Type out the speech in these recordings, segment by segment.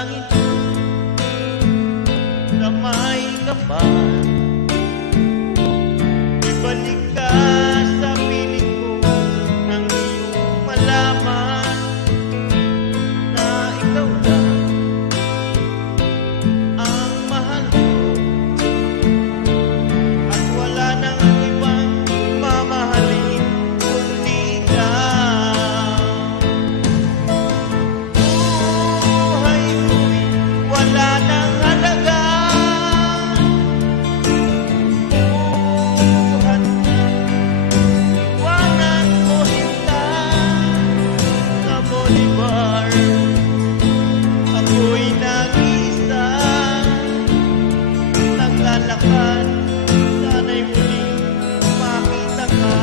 langit na may kapal. Ibalik ka sa piling ko nang iyong malaman na ikaw lang ang mahal ko at wala nang ibang mamahalin kundi ikaw. Buhay ko'y wala nang halaga. Ako'y nag-iisa, naglalakad, sana'y muling makita ka.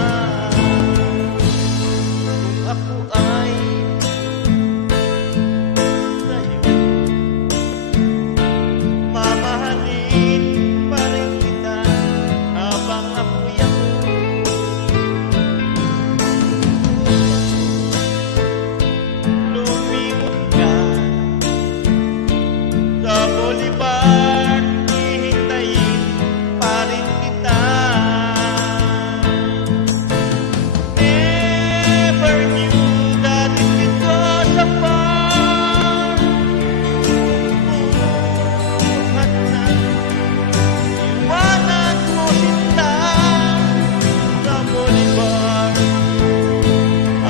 Kung ako ay sa'yo, mamahalin pa rin kita habang ako'y ako. Bolivar, hihintayin pa rin kita. Never knew that it could go so far. Buhat na iwanan mo sila sa Bolivar.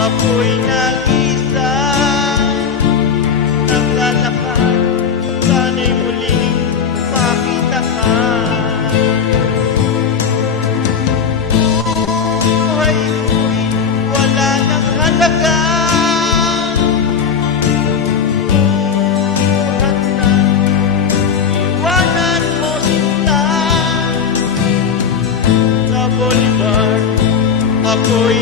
Ako'y nag-isa, naglalakad, sana'y muling makita ka. Buhay ko'y wala nang halaga. Buhat na iwanan mo sila sa Bolivar. Ako'y